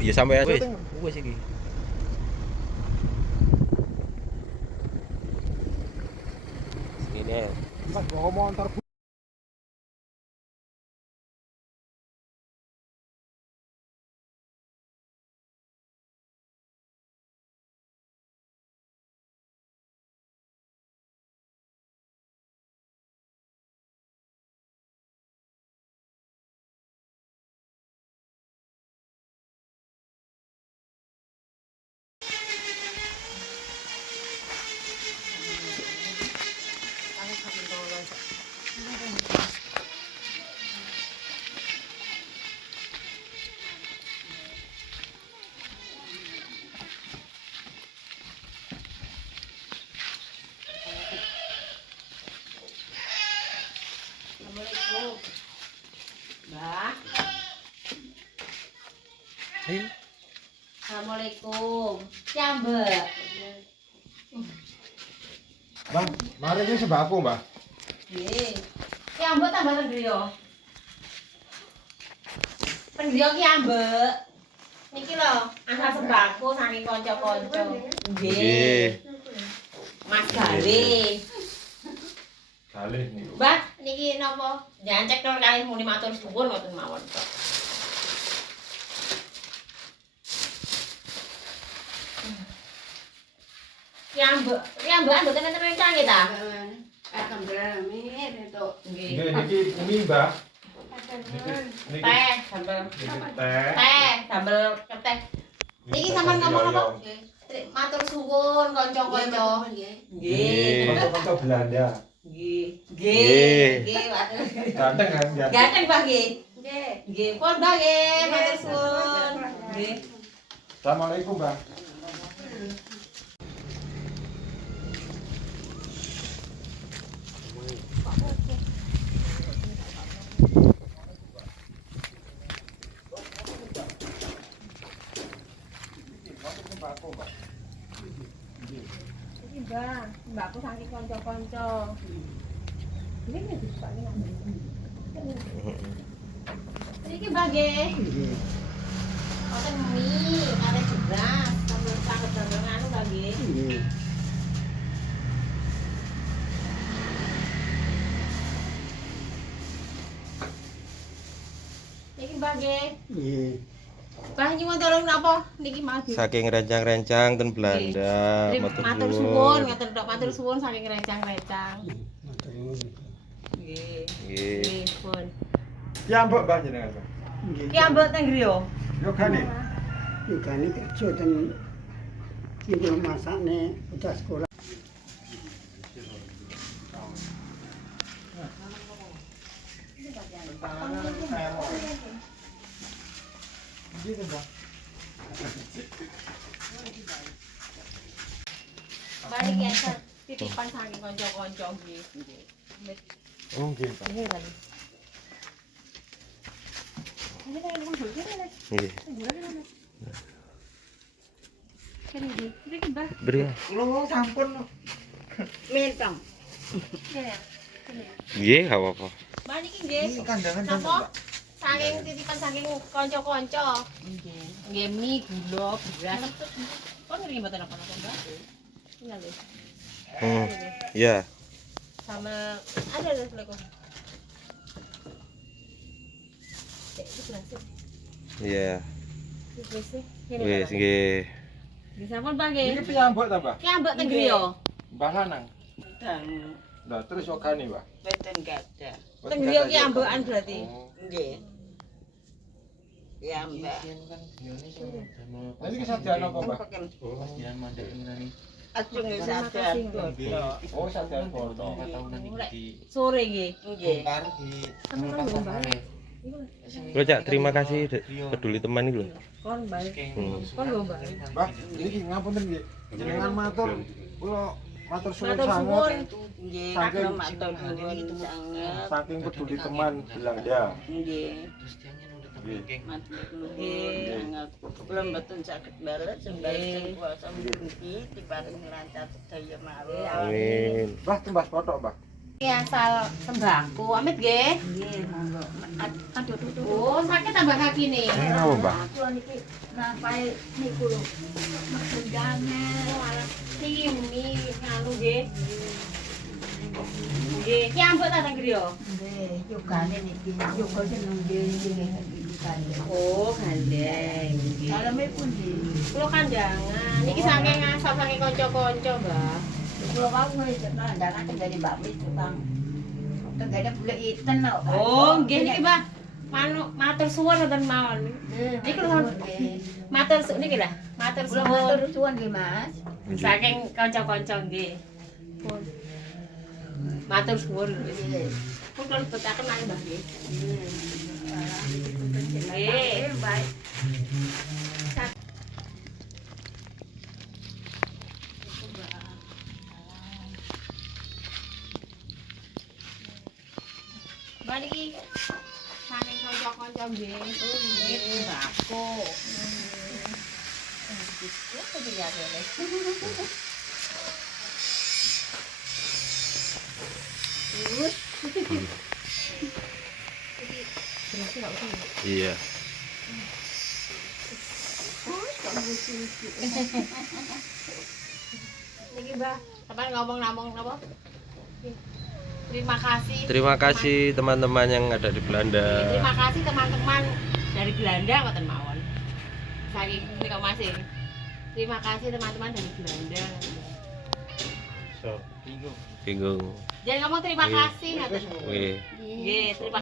Ya sampai wis. Wis iki. Ini. Mas bawa motor. Assalamualaikum. Mbak. Ayo. Assalamualaikum. Cambek. Bang, mari ini sembako, Mbak. Nggih. Cambek tambah tengriyo. Tengriyo ki ambek. Niki lho, asal sembako saking kanca-kanca. Nggih. Mas Galih. Galih niku. Mbak, niki napa? Jancek to kalih muni matur suwun ngoten mawon kok. Kiambek mboten enten rencang nggih ta? Akan berami itu. Nggih. Nggih niki umi, Mbak. Niki Teh, sambel. teh. Teh, sambel teh. Niki sampean ngomong apa? Matur suwun kanca-kanca. Nggih. Kanca-kanca Belanda. Nggih. Nggih. Nggih, Pak. Ganteng kan, ya? Ganteng, Pak nggih. Nggih. Nggih, pun Mbak nggih, matur suwun. Nggih. Assalamualaikum, Mbak. Iki Mbak, mbakku saking kanca-kanca. Ini nek dipake nang. Iki Mbak nggih. Wonten mie, kare jelas, sambel sambel anu Mbak nggih. Niki Mbak nggih. Nggih. Mbah nyuwun tolong napa niki mau di. Saking rencang-rencang ten Belanda, matur Matur suwun, suwun. ngoten tok matur suwun saking rencang-rencang. Nggih. Nggih. Nggih, pun. Ya, Mbak, Mbak jenengan, Mbak. Ki ambek teng griya. Yo gane. Yugane kerja ten iki masakne bocah sekolah. Nggih, Mbak. Balik ya, titipan saking kanca-kanca nggih. Nggih. Oh, nggih, Pak. Nggih, Bali. Ini kan ngomong dulu kan. Nggih. Kan iki. Iki Mbah. Beri. Lho, sampun. Mentong. Kene. Nggih, gak apa-apa. Mbah niki nggih. Ini kandangan Napa? Mbak. Saking titipan saking kanca-kanca. Nggih. Nggih mie, gula, beras. Kon ngeri mboten apa-apa, Mbah? Ini lho. Ya. Sama ada leko. Itu berhasil. Iya. Wis sih. Wis nggih. Bisa pun Pak nggih. Niki piyambak ta, Mbak? Ki ambek teng griya. Mbah lanang. Dan Lah, terus yo gane, Mbak. beten gada. Teng griya ki ambekan berarti. Nggih. Ya, Mbak. Lah iki sadyan apa, Mbak? Ajeng sadar. Oh, sadyan foto. Sore nggih. Nggih. Lho, Cak, terima kasih peduli teman iki lho. Kon balik. Hmm. Kon lho Mbak. Mbak, iki ngapunten nggih. Jenengan matur kula matur suwun Matur sanget suwun. Nggih, Saking- matur nuwun sanget. saking peduli teman Belanda. Nggih. Nggih. Matur nuwun sanget. Kula mboten saged bales sembari sing kuasa mugi diparingi lancar sedaya mawon. Amin. Mbah tembas foto, Mbah. Asal sembako, amit nggih. Nggih, monggo. Aduh, aduh. Oh, sakit tambah kaki nih. Ini apa, Mbak? Aku niki napai niku lho. Megangan. Niki mie nganu nggih. Nggih, ki ambek ta teng griya. Nggih, yogane niki. Yoga seneng nggih dikane. Oh, gandeng. Nggih. Daleme pundi? Kulo kandangan. Niki saking ngasal saking kanca-kanca, Mbak. Kulo wau wis ndangan dari Mbak Wis tukang. Tegane bule iten lho. Oh, nggih niki, Mbak. Matur suwun wonten mawon. Niki lho matur niki lah. Matur Kulo suwun. matur suwun nggih, Mas. Saking kanca-kanca nggih. Matur suwun. Nggih. Pun kalau betaken nang Mbah nggih. Nggih, baik. Mbak niki saking kanca-kanca nggih. Oh, nggih, sembako. Ya kudu ya rene. Iya. Niki Mbah, kapan ngomong-ngomong napa? Terima kasih. Terima kasih teman-teman yang ada di Belanda. Terima kasih teman-teman dari Belanda ngoten mawon. Saking nika masih. Terima kasih teman-teman dari Belanda. Bingung. Jangan ngomong terima Iya. kasih ngoten. Oke. Nggih, terima